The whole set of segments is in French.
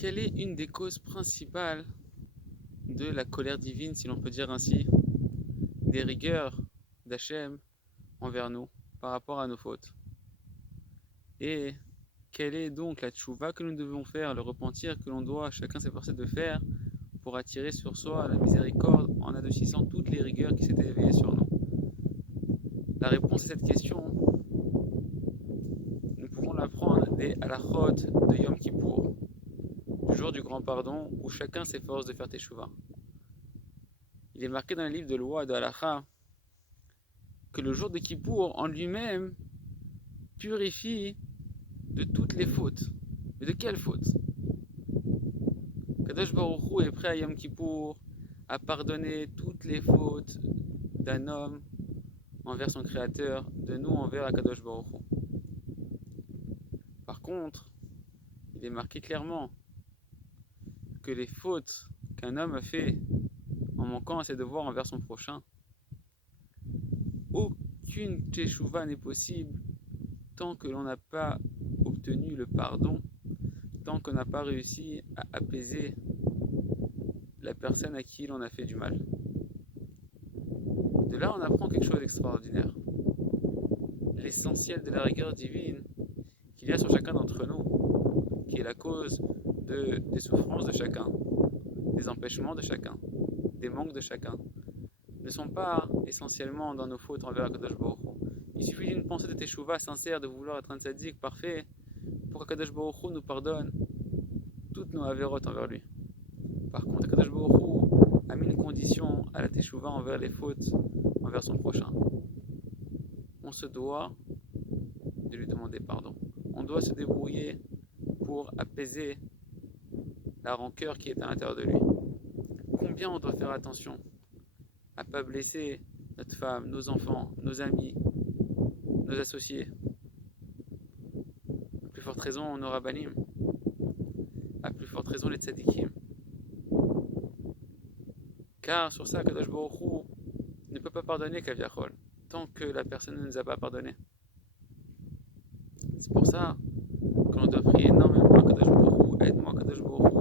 Quelle est une des causes principales de la colère divine, si l'on peut dire ainsi, des rigueurs d'Hachem envers nous par rapport à nos fautes? Et quelle est donc la tchouva que nous devons faire, le repentir que l'on doit chacun s'efforcer de faire pour attirer sur soi la miséricorde en adoucissant toutes les rigueurs qui s'étaient éveillées sur nous? La réponse à cette question, nous pouvons l'apprendre des halachot de Yom Kippour, du jour du grand pardon, où chacun s'efforce de faire teshuva. Il est marqué dans le livre de loi de halacha que le jour de Kippour en lui-même purifie de toutes les fautes. Mais de quelles fautes? Kadosh Baruch Hu est prêt à Yom Kippour à pardonner toutes les fautes d'un homme envers son créateur, de nous envers Akadosh Baruch Hu. Par contre, il est marqué clairement que les fautes qu'un homme a fait en manquant à ses devoirs envers son prochain, aucune teshuva n'est possible tant que l'on n'a pas obtenu le pardon, tant qu'on n'a pas réussi à apaiser la personne à qui l'on a fait du mal. De là, on apprend quelque chose d'extraordinaire. L'essentiel de la rigueur divine qu'il y a sur chacun d'entre nous, qui est la cause des souffrances de chacun, des empêchements de chacun, des manques de chacun, ne sont pas essentiellement dans nos fautes envers Akadosh Baruch Hu. Il suffit d'une pensée de teshuva sincère, de vouloir être un tzaddik parfait, pour qu'Akadosh Baruch Hu nous pardonne toutes nos avérotes envers lui. Par contre, Akadosh Baruch Hu a mis une condition à la teshuva envers les fautes envers son prochain. On se doit de lui demander pardon. On doit se débrouiller pour apaiser la rancœur qui est à l'intérieur de lui. Combien on doit faire attention à ne pas blesser notre femme, nos enfants, nos amis, nos associés. À plus forte raison, nos rabbanim. À plus forte raison, les tzadikim. Car sur ça, Kadosh Baruch Hu ne peut pas pardonner Kaviachol tant que la personne ne nous a pas pardonné. C'est pour ça que l'on doit prier énormément à Kadosh Baruch Hu, aide-moi Kadosh Baruch Hu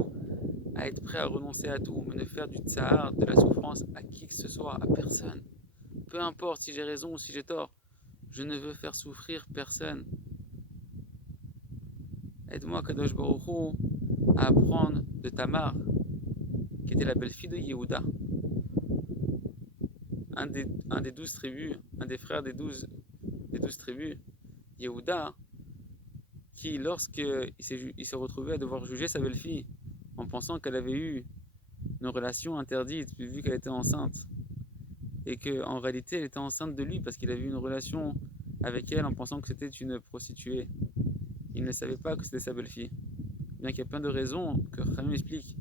à être prêt à renoncer à tout, mais ne faire du tsahar, de la souffrance à qui que ce soit, à personne. Peu importe si j'ai raison ou si j'ai tort, je ne veux faire souffrir personne. Aide-moi Kadosh Baruch Hu à apprendre de Tamar, qui était la belle-fille de Yehuda, un des 12 tribus, un des frères des 12 tribus, Yehuda, qui lorsqu'il s'est retrouvé à devoir juger sa belle-fille en pensant qu'elle avait eu une relation interdite vu qu'elle était enceinte et qu'en réalité elle était enceinte de lui parce qu'il avait eu une relation avec elle en pensant que c'était une prostituée. Il ne savait pas que c'était sa belle-fille. Bien qu'il y a plein de raisons que Khamim explique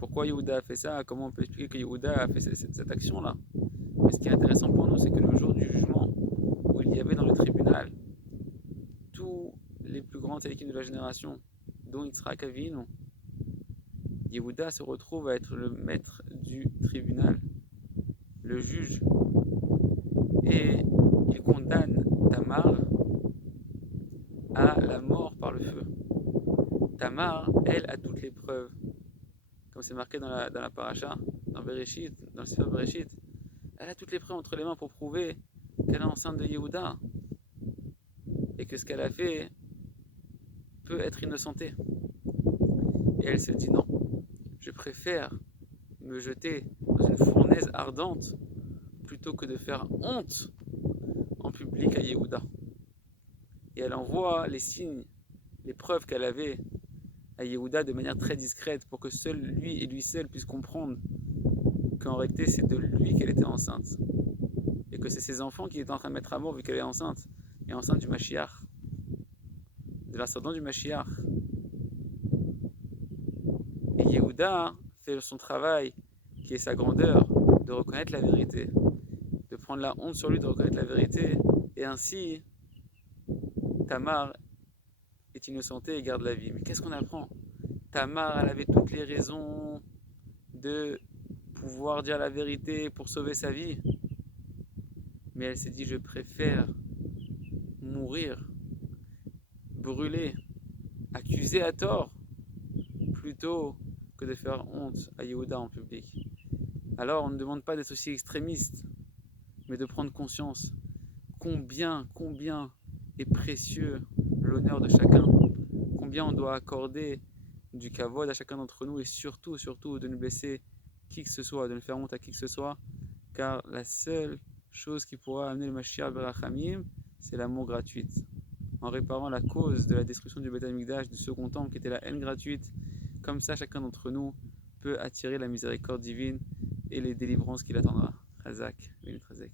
pourquoi Yehuda a fait ça, comment on peut expliquer que Yehuda a fait cette action-là. Mais ce qui est intéressant pour nous, c'est que le jour du jugement, où il y avait dans le tribunal tous les plus grands tzadikim de la génération, dont Yitzhak Avinu, Yehuda se retrouve à être le maître du tribunal, le juge, et il condamne Tamar à la mort par le feu. Tamar, elle, a toutes les preuves, comme c'est marqué dans la paracha, dans Bereshit, dans le Sefer Bereshit. Elle a toutes les preuves entre les mains pour prouver qu'elle est enceinte de Yehuda et que ce qu'elle a fait peut être innocenté. Et elle se dit non, je préfère me jeter dans une fournaise ardente plutôt que de faire honte en public à Yehuda. Et elle envoie les signes, les preuves qu'elle avait à Yehuda de manière très discrète pour que seul lui et lui seul puissent comprendre qu'en réalité c'est de lui qu'elle était enceinte et que c'est ses enfants qui étaient en train de mettre à mort vu qu'elle est enceinte et enceinte du Mashiach, de l'ascendant du Mashiach. Et Yehuda fait son travail qui est sa grandeur de reconnaître la vérité, de prendre la honte sur lui de reconnaître la vérité, et ainsi Tamar est innocentée et garde la vie. Mais qu'est-ce qu'on apprend? Tamar, elle avait toutes les raisons de pouvoir dire la vérité pour sauver sa vie, mais elle s'est dit je préfère mourir, brûler, accusée à tort, plutôt que de faire honte à Yehuda en public. Alors on ne demande pas d'être aussi extrémiste, mais de prendre conscience combien est précieux l'honneur de chacun, combien on doit accorder du kavod à chacun d'entre nous et surtout de ne blesser qui que ce soit, de ne faire honte à qui que ce soit, car la seule chose qui pourra amener le Mashiach Berachamim, c'est l'amour gratuit. En réparant la cause de la destruction du Beth Amikdash, du second temple qui était la haine gratuite, comme ça chacun d'entre nous peut attirer la miséricorde divine et les délivrances qu'il attendra. Chazak, Benit Chazak.